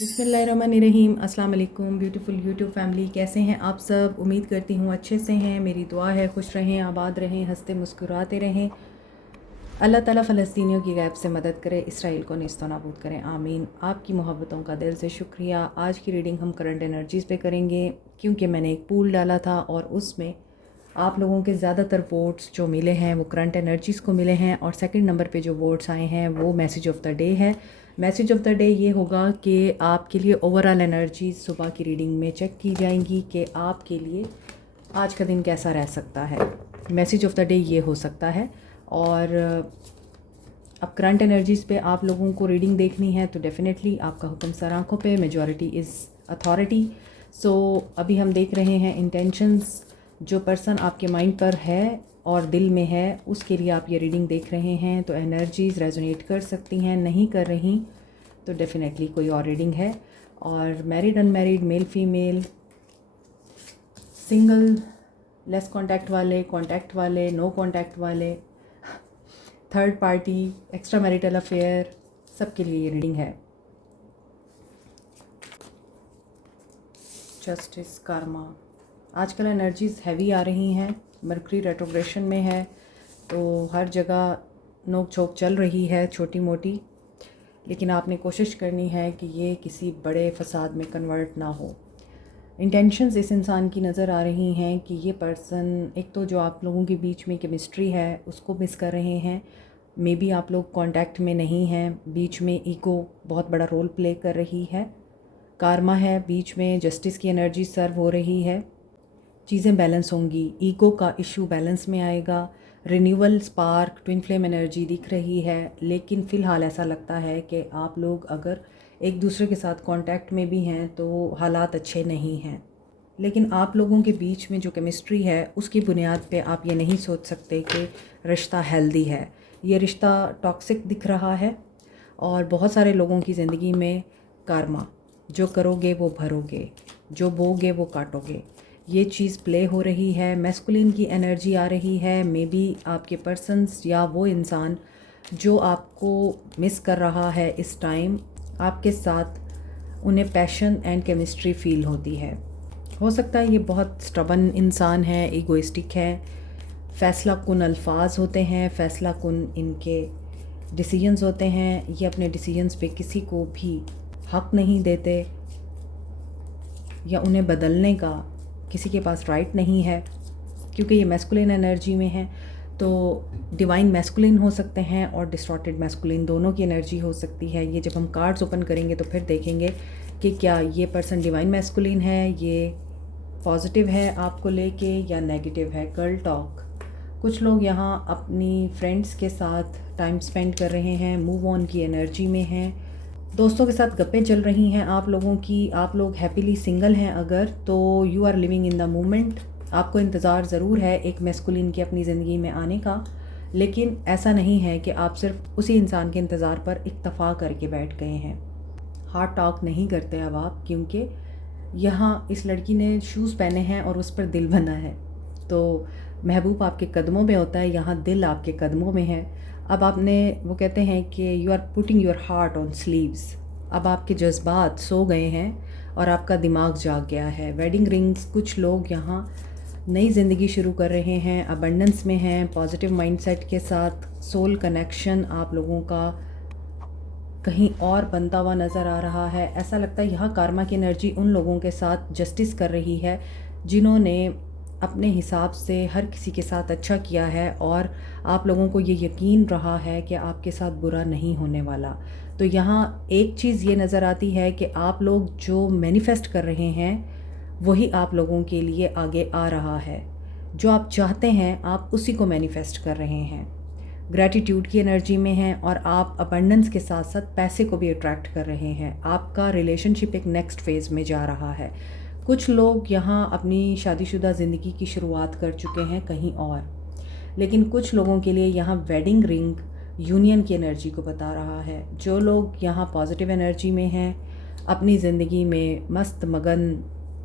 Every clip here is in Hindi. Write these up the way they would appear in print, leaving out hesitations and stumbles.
बिस्मिल्लाहिर्रहमानिर्रहीम। अस्सलाम वालेकुम ब्यूटीफुल यूट्यूब फैमिली, कैसे हैं आप सब? उम्मीद करती हूँ अच्छे से हैं। मेरी दुआ है खुश रहें, आबाद रहें, हंसते मुस्कुराते रहें। अल्लाह ताला फ़लस्तीनियों की गैब से मदद करे, इसराइल को नेस्त नाबूद करें, आमीन। आपकी मोहब्बतों का दिल से शुक्रिया। आज की रीडिंग हम करंट एनर्जीज़ पे करेंगे क्योंकि मैंने एक पूल डाला था और उसमें आप लोगों के ज़्यादातर वोट्स जो मिले हैं वो करंट एनर्जीज़ को मिले हैं और सेकंड नंबर पे जो वोट्स आए हैं वो मैसेज ऑफ़ द डे है। मैसेज ऑफ़ द डे ये होगा कि आपके लिए ओवरऑल एनर्जीज़ सुबह की रीडिंग में चेक की जाएंगी कि आपके लिए आज का दिन कैसा रह सकता है। मैसेज ऑफ़ द डे ये हो सकता है। और अब करंट एनर्जीज़ पे आप लोगों को रीडिंग देखनी है तो डेफ़िनेटली आपका हुक्म सर आँखों पे, मेजॉरिटी इज़ अथॉरिटी। सो अभी हम देख रहे हैं इंटेंशंस, जो पर्सन आपके माइंड पर है और दिल में है उसके लिए आप ये रीडिंग देख रहे हैं। तो एनर्जीज़ रेजोनेट कर सकती हैं, नहीं कर रही तो डेफ़िनेटली कोई और रीडिंग है। और married, unmarried, male female, single, less contact वाले, नो कॉन्टैक्ट वाले, third party, extra marital affair, सबके लिए ये रीडिंग है। जस्टिस, कर्मा, आजकल एनर्जीज़ हैवी आ रही हैं। मरकरी रेट्रोग्रेशन में है तो हर जगह नोक झोंक चल रही है छोटी मोटी, लेकिन आपने कोशिश करनी है कि ये किसी बड़े फसाद में कन्वर्ट ना हो। इंटेंशंस इस इंसान की नज़र आ रही हैं कि ये पर्सन, एक तो जो आप लोगों के बीच में केमिस्ट्री है उसको मिस कर रहे हैं। मे बी आप लोग कांटेक्ट में नहीं हैं, बीच में ईगो बहुत बड़ा रोल प्ले कर रही है। कार्मा है, बीच में जस्टिस की एनर्जी सर्व हो रही है। चीज़ें बैलेंस होंगी, ईगो का इशू बैलेंस में आएगा। Renewal, spark, twin flame energy दिख रही है। लेकिन फ़िलहाल ऐसा लगता है कि आप लोग अगर एक दूसरे के साथ कांटेक्ट में भी हैं तो हालात अच्छे नहीं हैं। लेकिन आप लोगों के बीच में जो केमिस्ट्री है उसकी बुनियाद पे आप ये नहीं सोच सकते कि रिश्ता हेल्दी है। ये रिश्ता टॉक्सिक दिख रहा है। और बहुत सारे लोगों की ज़िंदगी में कर्मा, जो करोगे वो भरोगे, जो बोगे वो काटोगे, ये चीज़ प्ले हो रही है। मैस्कुलिन की एनर्जी आ रही है। मे बी आपके पर्सन्स या वो इंसान जो आपको मिस कर रहा है इस टाइम, आपके साथ उन्हें पैशन एंड केमिस्ट्री फील होती है। हो सकता है ये बहुत स्टबन इंसान है, ईगोइस्टिक है, फ़ैसला कुन अल्फाज होते हैं, फ़ैसला कुन इनके डिसीजंस होते हैं। ये अपने डिसीजंस पे किसी को भी हक नहीं देते या उन्हें बदलने का किसी के पास राइट नहीं है, क्योंकि ये मैस्कुलिन एनर्जी में है। तो डिवाइन मैस्कुलिन हो सकते हैं और डिस्टॉर्टेड मैस्कुलिन, दोनों की एनर्जी हो सकती है। ये जब हम कार्ड्स ओपन करेंगे तो फिर देखेंगे कि क्या ये पर्सन डिवाइन मैस्कुलिन है, ये पॉजिटिव है आपको लेके या नेगेटिव है। गर्ल टॉक, कुछ लोग यहाँ अपनी फ्रेंड्स के साथ टाइम स्पेंड कर रहे हैं, मूव ऑन की एनर्जी में हैं। दोस्तों के साथ गप्पें चल रही हैं आप लोगों की। आप लोग हैप्पीली सिंगल हैं अगर, तो you are living in the moment. आपको इंतज़ार ज़रूर है एक मैस्कुलिन के अपनी ज़िंदगी में आने का, लेकिन ऐसा नहीं है कि आप सिर्फ उसी इंसान के इंतज़ार पर इक्तफ़ा करके बैठ गए हैं। हार्ट टॉक नहीं करते अब आप, क्योंकि यहाँ इस लड़की ने शूज़ पहने हैं और उस पर दिल बना है। तो महबूब आपके कदमों में होता है, यहाँ दिल आपके कदमों में है। अब आपने, वो कहते हैं कि you are putting your heart on sleeves. अब आपके जज्बात सो गए हैं और आपका दिमाग जाग गया है। वेडिंग रिंग्स, कुछ लोग यहाँ नई ज़िंदगी शुरू कर रहे हैं, अबंडेंस में हैं, पॉजिटिव माइंडसेट के साथ। सोल कनेक्शन आप लोगों का कहीं और बनता हुआ नज़र आ रहा है। ऐसा लगता है यहाँ कार्मा की एनर्जी उन लोगों के साथ जस्टिस कर रही है जिन्होंने अपने हिसाब से हर किसी के साथ अच्छा किया है और आप लोगों को ये यकीन रहा है कि आपके साथ बुरा नहीं होने वाला। तो यहाँ एक चीज़ ये नज़र आती है कि आप लोग जो मैनिफेस्ट कर रहे हैं वही आप लोगों के लिए आगे आ रहा है। जो आप चाहते हैं आप उसी को मैनिफेस्ट कर रहे हैं। ग्रैटिट्यूड की एनर्जी में हैं और आप अबंडेंस के साथ साथ पैसे को भी अट्रैक्ट कर रहे हैं। आपका रिलेशनशिप एक नेक्स्ट फेज़ में जा रहा है। कुछ लोग यहाँ अपनी शादीशुदा ज़िंदगी की शुरुआत कर चुके हैं कहीं और, लेकिन कुछ लोगों के लिए यहाँ वेडिंग रिंग यूनियन की एनर्जी को बता रहा है। जो लोग यहाँ पॉजिटिव एनर्जी में हैं, अपनी ज़िंदगी में मस्त मगन,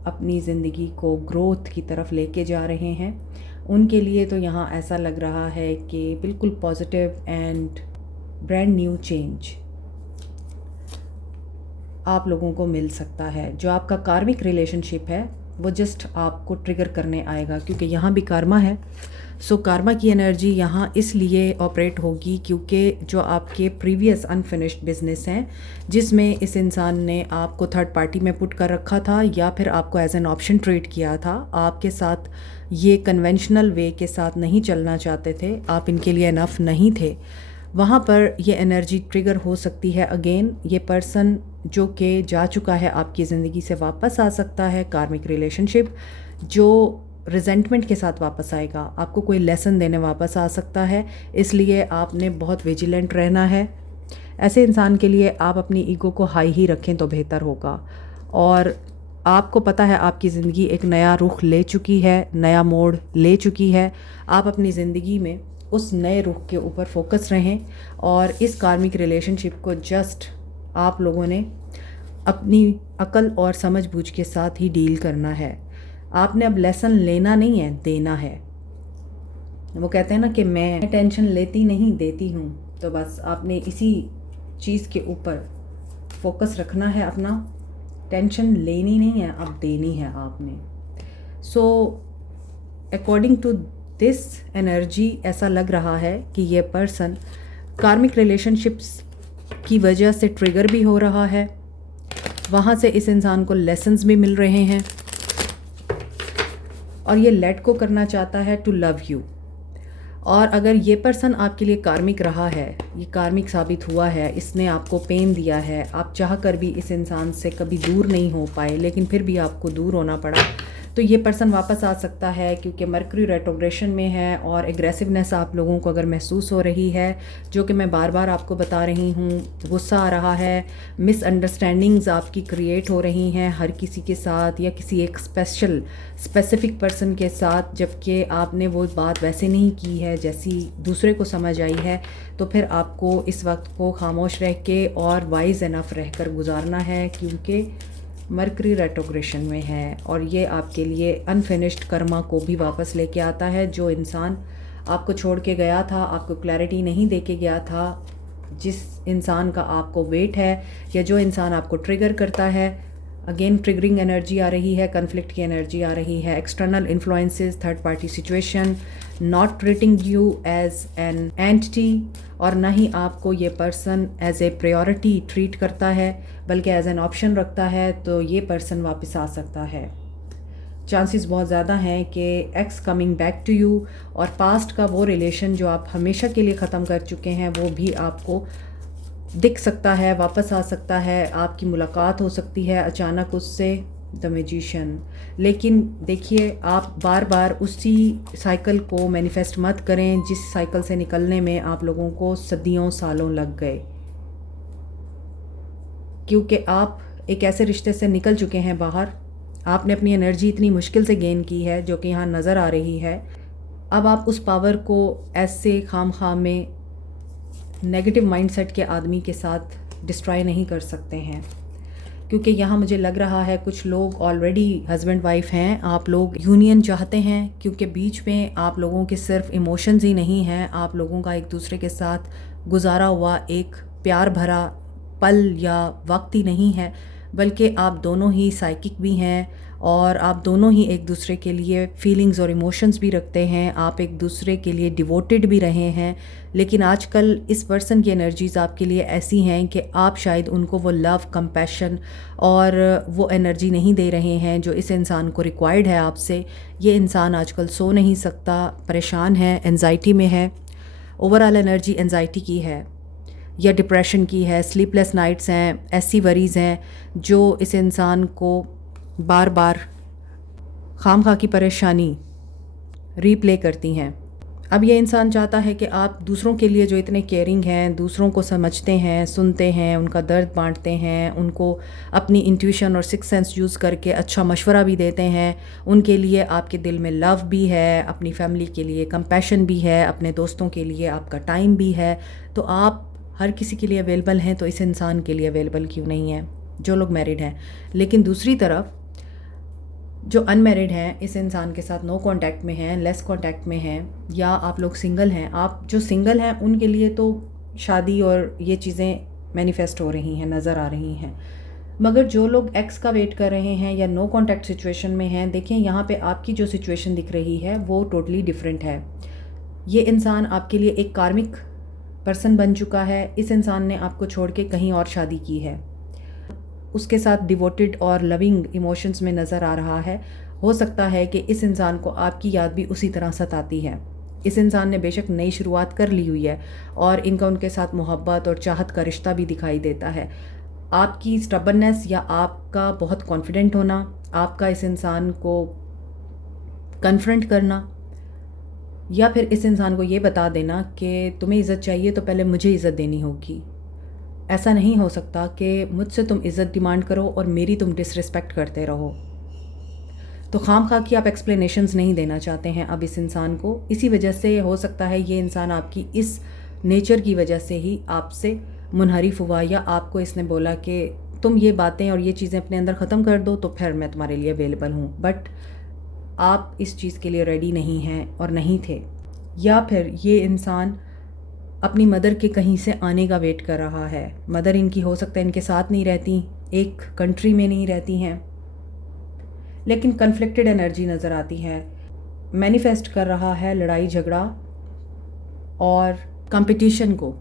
अपनी ज़िंदगी को ग्रोथ की तरफ लेके जा रहे हैं, उनके लिए तो यहाँ ऐसा लग रहा है कि बिल्कुल positive and brand new change. आप लोगों को मिल सकता है। जो आपका कार्मिक रिलेशनशिप है वो जस्ट आपको ट्रिगर करने आएगा, क्योंकि यहाँ भी कार्मा है। सो कार्मा की एनर्जी यहाँ इसलिए ऑपरेट होगी क्योंकि जो आपके प्रीवियस अनफिनिश्ड बिजनेस हैं, जिसमें इस इंसान ने आपको थर्ड पार्टी में पुट कर रखा था या फिर आपको एज एन ऑप्शन ट्रीट किया था, आपके साथ ये कन्वेंशनल वे के साथ नहीं चलना चाहते थे, आप इनके लिए इनफ नहीं थे, वहाँ पर ये एनर्जी ट्रिगर हो सकती है। अगेन ये पर्सन जो कि जा चुका है आपकी ज़िंदगी से वापस आ सकता है। कार्मिक रिलेशनशिप जो रिजेंटमेंट के साथ वापस आएगा, आपको कोई लेसन देने वापस आ सकता है, इसलिए आपने बहुत विजिलेंट रहना है। ऐसे इंसान के लिए आप अपनी ईगो को हाई ही रखें तो बेहतर होगा। और आपको पता है आपकी ज़िंदगी एक नया रुख ले चुकी है, नया मोड़ ले चुकी है। आप अपनी ज़िंदगी में उस नए रुख के ऊपर फोकस रहें और इस कार्मिक रिलेशनशिप को जस्ट आप लोगों ने अपनी अकल और समझ-बूझ के साथ ही डील करना है। आपने अब लेसन लेना नहीं है, देना है। वो कहते हैं ना कि मैं टेंशन लेती नहीं, देती हूँ। तो बस आपने इसी चीज़ के ऊपर फोकस रखना है अपना। टेंशन लेनी नहीं है, अब देनी है आपने। So according to this energy ऐसा लग रहा है कि ये पर्सन कार्मिक रिलेशनशिप्स की वजह से ट्रिगर भी हो रहा है, वहाँ से इस इंसान को लेसन्स भी मिल रहे हैं और ये लेट को करना चाहता है टू लव यू। और अगर ये पर्सन आपके लिए कार्मिक रहा है, ये कार्मिक साबित हुआ है, इसने आपको पेन दिया है, आप चाह कर भी इस इंसान से कभी दूर नहीं हो पाए लेकिन फिर भी आपको दूर होना पड़ा, तो ये पर्सन वापस आ सकता है क्योंकि मरकरी रेट्रोग्रेशन में है। और एग्रेसिवनेस आप लोगों को अगर महसूस हो रही है, जो कि मैं बार बार आपको बता रही हूँ, गुस्सा आ रहा है, मिसअंडरस्टैंडिंग्स आपकी क्रिएट हो रही हैं हर किसी के साथ या किसी एक स्पेसिफिक पर्सन के साथ, जबकि आपने वो बात वैसे नहीं की है जैसी दूसरे को समझ आई है, तो फिर आपको इस वक्त को खामोश रह के और वाइज इनफ रहकर गुजारना है, क्योंकि मरकरी रेट्रोग्रेशन में है और ये आपके लिए अनफिनिश्ड कर्मा को भी वापस लेके आता है। जो इंसान आपको छोड़ के गया था, आपको क्लैरिटी नहीं दे के गया था, जिस इंसान का आपको वेट है या जो इंसान आपको ट्रिगर करता है, अगेन ट्रिगरिंग एनर्जी आ रही है, कन्फ्लिक्ट की एनर्जी आ रही है, external influences, third party situation, not treating you as an entity, और ना ही आपको ये person as a priority treat करता है बल्कि एज एन ऑप्शन रखता है, तो ये पर्सन वापस आ सकता है। चांसेस बहुत ज़्यादा हैं कि ex coming back to you और पास्ट का वो रिलेशन जो आप हमेशा के लिए ख़त्म कर चुके हैं वो भी आपको दिख सकता है, वापस आ सकता है, आपकी मुलाकात हो सकती है अचानक उससे, द मैजिशियन। लेकिन देखिए, आप बार बार उसी साइकिल को मैनिफेस्ट मत करें जिस साइकिल से निकलने में आप लोगों को सदियों सालों लग गए, क्योंकि आप एक ऐसे रिश्ते से निकल चुके हैं बाहर, आपने अपनी एनर्जी इतनी मुश्किल से गेन की है जो कि यहाँ नज़र आ रही है। अब आप उस पावर को ऐसे खाम में नेगेटिव माइंडसेट के आदमी के साथ डिस्ट्रॉय नहीं कर सकते हैं, क्योंकि यहाँ मुझे लग रहा है कुछ लोग ऑलरेडी हस्बैंड वाइफ हैं, आप लोग यूनियन चाहते हैं, क्योंकि बीच में आप लोगों के सिर्फ इमोशंस ही नहीं हैं, आप लोगों का एक दूसरे के साथ गुजारा हुआ एक प्यार भरा पल या वक्त ही नहीं है, बल्कि आप दोनों ही साइकिक भी हैं और आप दोनों ही एक दूसरे के लिए फीलिंग्स और इमोशंस भी रखते हैं, आप एक दूसरे के लिए डिवोटेड भी रहे हैं। लेकिन आजकल इस पर्सन की एनर्जीज़ आपके लिए ऐसी हैं कि आप शायद उनको वो लव, कंपैशन और वो एनर्जी नहीं दे रहे हैं जो इस इंसान को रिक्वायर्ड है आपसे। ये इंसान आजकल सो नहीं सकता, परेशान है, एंजाइटी में है, ओवरऑल एनर्जी एंजाइटी की है या डिप्रेशन की है, स्लीपलेस नाइट्स हैं, ऐसी वरीज़ हैं जो इस इंसान को बार बार खामखा की परेशानी रीप्ले करती हैं। अब ये इंसान चाहता है कि आप दूसरों के लिए जो इतने केयरिंग हैं, दूसरों को समझते हैं, सुनते हैं, उनका दर्द बांटते हैं, उनको अपनी इंट्यूशन और सिक्स सेंस यूज़ करके अच्छा मशवरा भी देते हैं, उनके लिए आपके दिल में लव भी है, अपनी फैमिली के लिए कंपैशन भी है, अपने दोस्तों के लिए आपका टाइम भी है, तो आप हर किसी के लिए अवेलेबल हैं, तो इस इंसान के लिए अवेलेबल क्यों नहीं है जो लोग मैरिड हैं। लेकिन दूसरी तरफ जो अनमैरिड हैं, इस इंसान के साथ नो कांटेक्ट में हैं, लेस कांटेक्ट में हैं, या आप लोग सिंगल हैं, आप जो सिंगल हैं उनके लिए तो शादी और ये चीज़ें मैनिफेस्ट हो रही हैं, नज़र आ रही हैं। मगर जो लोग एक्स का वेट कर रहे हैं या नो कांटेक्ट सिचुएशन में हैं, देखें यहाँ पे आपकी जो सिचुएशन दिख रही है वो टोटली डिफरेंट है। ये इंसान आपके लिए एक कार्मिक पर्सन बन चुका है। इस इंसान ने आपको छोड़ के कहीं और शादी की है, उसके साथ डिवोटेड और लविंग इमोशंस में नज़र आ रहा है। हो सकता है कि इस इंसान को आपकी याद भी उसी तरह सताती है। इस इंसान ने बेशक नई शुरुआत कर ली हुई है और इनका उनके साथ मोहब्बत और चाहत का रिश्ता भी दिखाई देता है। आपकी स्टबर्ननेस या आपका बहुत कॉन्फिडेंट होना, आपका इस इंसान को कन्फ्रंट करना, या फिर इस इंसान को ये बता देना कि तुम्हें इज़्ज़त चाहिए तो पहले मुझे इज़्ज़त देनी होगी। ऐसा नहीं हो सकता कि मुझसे तुम इज़्ज़त डिमांड करो और मेरी तुम डिसरिस्पेक्ट करते रहो। तो खामखा की आप एक्सप्लेनेशंस नहीं देना चाहते हैं अब इस इंसान को। इसी वजह से हो सकता है ये इंसान आपकी इस नेचर की वजह से ही आपसे मुनहरिफ हुआ, या आपको इसने बोला कि तुम ये बातें और ये चीज़ें अपने अंदर ख़त्म कर दो तो फिर मैं तुम्हारे लिए अवेलेबल हूँ। बट आप इस चीज़ के लिए रेडी नहीं हैं और नहीं थे। या फिर ये इंसान अपनी मदर के कहीं से आने का वेट कर रहा है। मदर इनकी हो सकता है इनके साथ नहीं रहती, एक कंट्री में नहीं रहती हैं, लेकिन कन्फ्लिक्टेड एनर्जी नज़र आती है। मैनिफेस्ट कर रहा है लड़ाई झगड़ा और कंपटीशन को।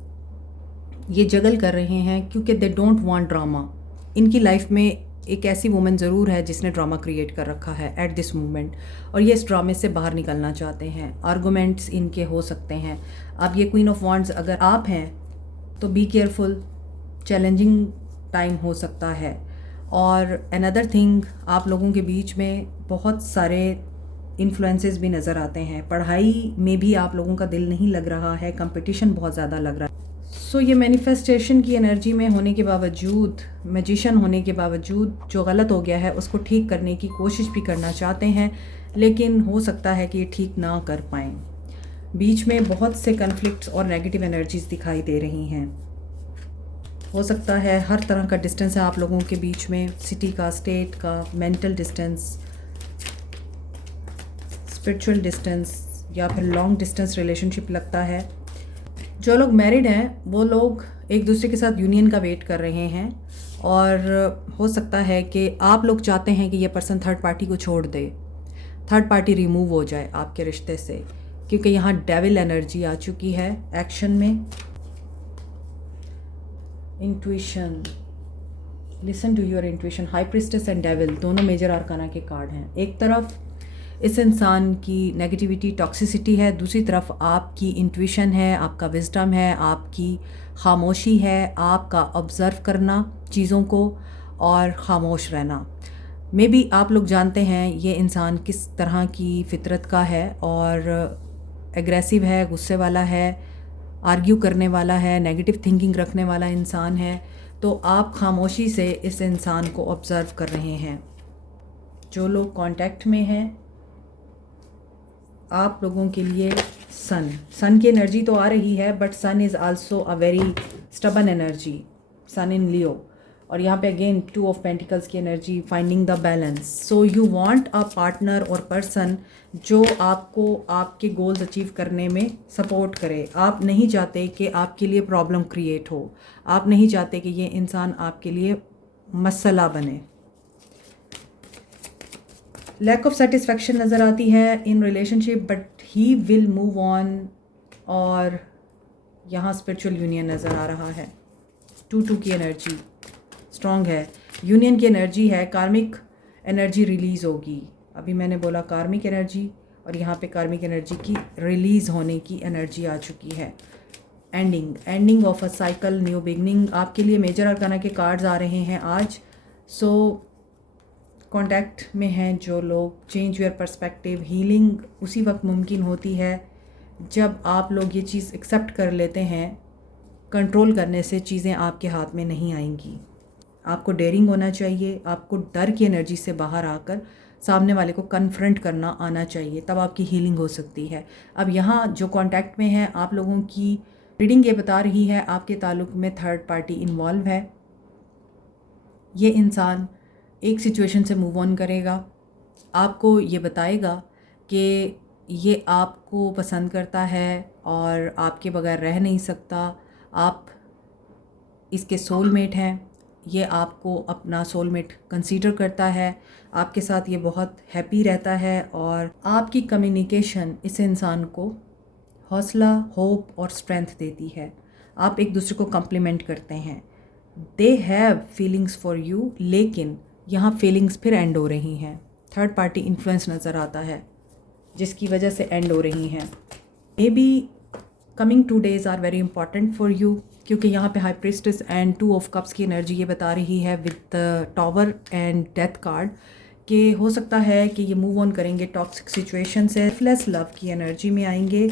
ये जगल कर रहे हैं क्योंकि दे डोंट वांट ड्रामा। इनकी लाइफ में एक ऐसी वुमन ज़रूर है जिसने ड्रामा क्रिएट कर रखा है एट दिस मोमेंट, और ये इस ड्रामे से बाहर निकलना चाहते हैं। आर्गूमेंट्स इनके हो सकते हैं। अब ये क्वीन ऑफ वांड्स अगर आप हैं तो बी केयरफुल, चैलेंजिंग टाइम हो सकता है। और अनदर थिंग, आप लोगों के बीच में बहुत सारे इन्फ्लुएंसेस भी नज़र आते हैं। पढ़ाई में भी आप लोगों का दिल नहीं लग रहा है, कंपटीशन बहुत ज़्यादा लग रहा है। सो ये मैनिफेस्टेशन की एनर्जी में होने के बावजूद, मैजिशियन होने के बावजूद जो गलत हो गया है उसको ठीक करने की कोशिश भी करना चाहते हैं, लेकिन हो सकता है कि ये ठीक ना कर पाएँ। बीच में बहुत से कन्फ्लिक्ट्स और नेगेटिव एनर्जीज़ दिखाई दे रही हैं। हो सकता है हर तरह का डिस्टेंस है आप लोगों के बीच में, सिटी का, स्टेट का, मेंटल डिस्टेंस, स्पिरिचुअल डिस्टेंस, या फिर लॉन्ग डिस्टेंस रिलेशनशिप लगता है। जो लोग मैरिड हैं वो लोग एक दूसरे के साथ यूनियन का वेट कर रहे हैं, और हो सकता है कि आप लोग चाहते हैं कि ये पर्सन थर्ड पार्टी को छोड़ दे, थर्ड पार्टी रिमूव हो जाए आपके रिश्ते से, क्योंकि यहाँ डेविल एनर्जी आ चुकी है एक्शन में। Intuition, listen to your intuition. High priestess and devil दोनों मेजर आर्काना के कार्ड हैं। एक तरफ इस इंसान की नेगेटिविटी, टॉक्सिसिटी है, दूसरी तरफ आपकी इंट्यूशन है, आपका विजडम है, आपकी खामोशी है, आपका ऑब्ज़र्व करना चीज़ों को और ख़ामोश रहना। मे बी आप लोग जानते हैं ये इंसान किस तरह की फ़ितरत का है, और एग्रेसिव है, गुस्से वाला है, आर्ग्यू करने वाला है, नेगेटिव थिंकिंग रखने वाला इंसान है। तो आप खामोशी से इस इंसान को ऑब्ज़र्व कर रहे हैं। जो लोग कांटेक्ट में हैं, आप लोगों के लिए सन की एनर्जी तो आ रही है, but sun is also a very stubborn energy, sun in Leo. और यहाँ पे अगेन 2 ऑफ पेंटिकल्स की energy, finding the balance. So you want a partner और पर्सन जो आपको आपके गोल्स अचीव करने में सपोर्ट करे। आप नहीं चाहते कि आपके लिए प्रॉब्लम क्रिएट हो, आप नहीं चाहते कि ये इंसान आपके लिए मसला बने। लैक ऑफ सेटिस्फैक्शन नज़र आती है in relationship, but he will move on. और यहाँ स्पिरिचुअल यूनियन नज़र आ रहा है। 2 की एनर्जी स्ट्रॉन्ग है, यूनियन की एनर्जी है, कार्मिक एनर्जी रिलीज़ होगी। अभी मैंने बोला कार्मिक एनर्जी, और यहाँ पे कार्मिक एनर्जी की रिलीज़ होने की एनर्जी आ चुकी है। Ending of a cycle, new beginning. आपके लिए मेजर आर्काना के कार्ड्स आ रहे हैं आज। सो कांटेक्ट में हैं जो लोग, चेंज योर पर्सपेक्टिव। हीलिंग उसी वक्त मुमकिन होती है जब आप लोग ये चीज़ एक्सेप्ट कर लेते हैं। कंट्रोल करने से चीज़ें आपके हाथ में नहीं आएंगी। आपको डेयरिंग होना चाहिए, आपको डर की एनर्जी से बाहर आकर सामने वाले को कन्फ्रंट करना आना चाहिए, तब आपकी हीलिंग हो सकती है। अब यहाँ जो कांटेक्ट में है, आप लोगों की रीडिंग ये बता रही है आपके ताल्लुक़ में थर्ड पार्टी इन्वॉल्व है। ये इंसान एक सिचुएशन से मूव ऑन करेगा, आपको ये बताएगा कि ये आपको पसंद करता है और आपके बगैर रह नहीं सकता, आप इसके सोलमेट हैं, ये आपको अपना सोलमेट कंसीडर करता है, आपके साथ ये बहुत हैप्पी रहता है और आपकी कम्युनिकेशन इस इंसान को हौसला, होप और स्ट्रेंथ देती है। आप एक दूसरे को कम्प्लीमेंट करते हैं। They have feelings for you, लेकिन यहाँ फीलिंग्स फिर एंड हो रही हैं। थर्ड पार्टी इन्फ्लुएंस नज़र आता है जिसकी वजह से एंड हो रही हैं। Maybe coming 2 days are very important for you, क्योंकि यहाँ पे high priestess and 2 of Cups की एनर्जी ये बता रही है with tower and death card कि हो सकता है कि ये मूव ऑन करेंगे टॉक्सिक सिचुएशन से, सेल्फलेस लव की एनर्जी में आएंगे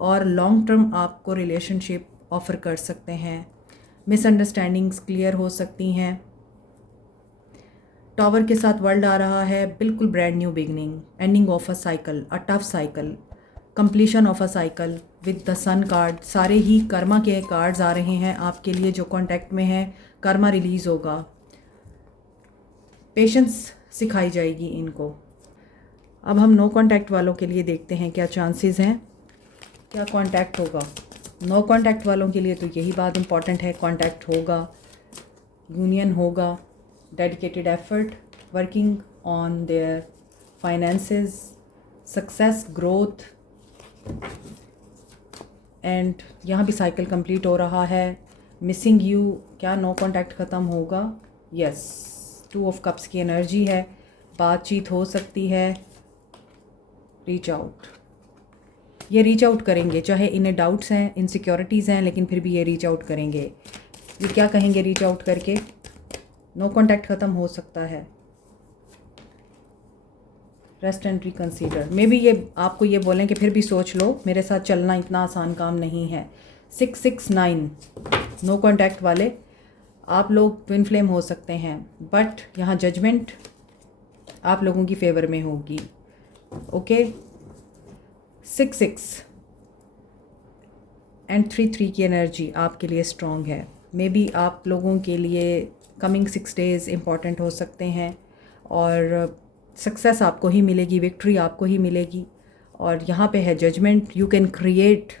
और लॉन्ग टर्म आपको रिलेशनशिप ऑफ़र कर सकते हैं। मिसअंडरस्टैंडिंग्स क्लियर हो सकती हैं। टॉवर के साथ वर्ल्ड आ रहा है, बिल्कुल brand new beginning, ending of a cycle, a tough cycle, completion of a cycle with the sun card. सारे ही कर्मा के कार्ड्स आ रहे हैं आपके लिए। जो कॉन्टैक्ट में है कर्मा रिलीज़ होगा, पेशेंस सिखाई जाएगी इनको। अब हम नो कॉन्टैक्ट वालों के लिए देखते हैं क्या चांसेस हैं, क्या कॉन्टैक्ट होगा। नो कॉन्टैक्ट वालों के लिए तो यही बात इम्पॉर्टेंट है, कॉन्टैक्ट होगा, यूनियन होगा, dedicated effort, working on their finances, success, growth and यहाँ भी साइकिल कंप्लीट हो रहा है। मिसिंग यू, क्या नो कॉन्टैक्ट ख़त्म होगा? यस, 2 of Cups की एनर्जी है, बातचीत हो सकती है। रीच आउट, ये रीच आउट करेंगे, चाहे इन्हें डाउट्स हैं, इनसिक्योरिटीज़ हैं, लेकिन फिर भी ये रीच आउट करेंगे। ये क्या कहेंगे रीच आउट करके? नो कॉन्टैक्ट ख़त्म हो सकता है। Rest and reconsider, may be ये आपको ये बोलें कि फिर भी सोच लो, मेरे साथ चलना इतना आसान काम नहीं है। 669 नो कॉन्टैक्ट वाले आप लोग ट्विन फ्लेम हो सकते हैं, बट यहाँ जजमेंट आप लोगों की फेवर में होगी। ओके, 6 एंड 3 की एनर्जी आपके लिए स्ट्रॉन्ग है। मे बी आप लोगों के लिए कमिंग 6 days इम्पॉर्टेंट हो सकते हैं और सक्सेस आपको ही मिलेगी, विक्ट्री आपको ही मिलेगी। और यहाँ पे है judgement, you can create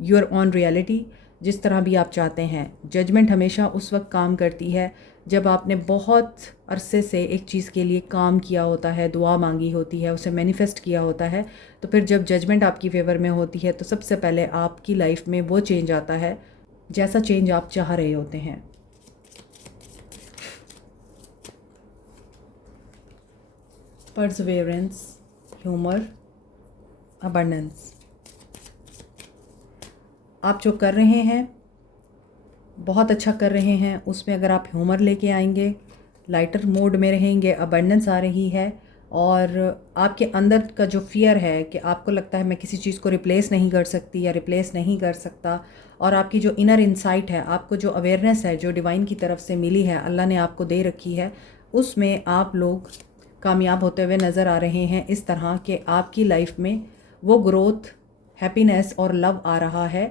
your own reality जिस तरह भी आप चाहते हैं। जजमेंट हमेशा उस वक्त काम करती है जब आपने बहुत अरसे से एक चीज़ के लिए काम किया होता है, दुआ मांगी होती है, उसे मैनिफेस्ट किया होता है। तो फिर जब जजमेंट आपकी फेवर में होती है तो सबसे पहले आपकी लाइफ में वो चेंज आता है जैसा चेंज आप चाह रहे होते हैं। परसवेरेंस, ह्यूमर, अबंडेंस, आप जो कर रहे हैं बहुत अच्छा कर रहे हैं, उसमें अगर आप ह्यूमर लेके आएंगे, लाइटर मोड में रहेंगे, अबंडेंस आ रही है। और आपके अंदर का जो फियर है कि आपको लगता है मैं किसी चीज़ को रिप्लेस नहीं कर सकती या रिप्लेस नहीं कर सकता, और आपकी जो इनर इंसाइट है, आपको जो अवेयरनेस है जो डिवाइन की तरफ से मिली है, अल्लाह ने आपको दे रखी है, उसमें आप लोग कामयाब होते हुए नज़र आ रहे हैं। इस तरह के आपकी लाइफ में वो ग्रोथ, हैप्पीनेस और लव आ रहा है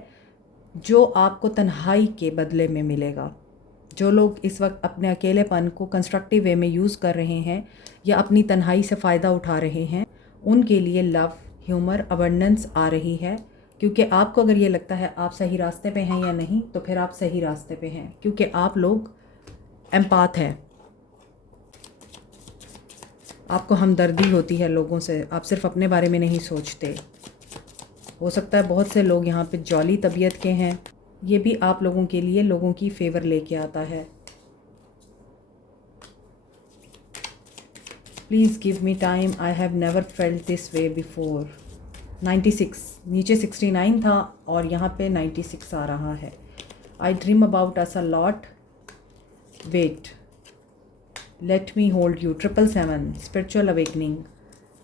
जो आपको तन्हाई के बदले में मिलेगा। जो लोग इस वक्त अपने अकेलेपन को कंस्ट्रक्टिव वे में यूज़ कर रहे हैं या अपनी तन्हाई से फ़ायदा उठा रहे हैं, उनके लिए लव, ह्यूमर, अबंडेंस आ रही है। क्योंकि आपको अगर ये लगता है आप सही रास्ते पे हैं या नहीं, तो फिर आप सही रास्ते पे हैं, क्योंकि आप लोग एम्पाथ हैं। आपको हमदर्दी होती है लोगों से, आप सिर्फ अपने बारे में नहीं सोचते। हो सकता है बहुत से लोग यहाँ पे जॉली तबीयत के हैं, ये भी आप लोगों के लिए लोगों की फेवर लेके आता है। Please give me time, I have never felt this way before. 96, नीचे 69 था और यहाँ पे 96 आ रहा है। I dream about us a lot, wait, let me hold you, 777, spiritual awakening,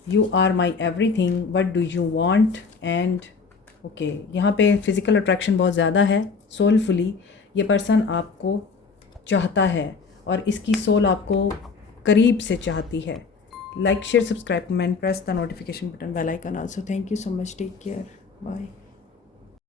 you are my everything, what do you want and okay. यहाँ पे फिज़िकल अट्रैक्शन बहुत ज़्यादा है। सोलफुली ये पर्सन आपको चाहता है और इसकी सोल आपको करीब से चाहती है। Like, share, subscribe, comment, press the notification button, bell icon also. Thank you so much, take care, bye.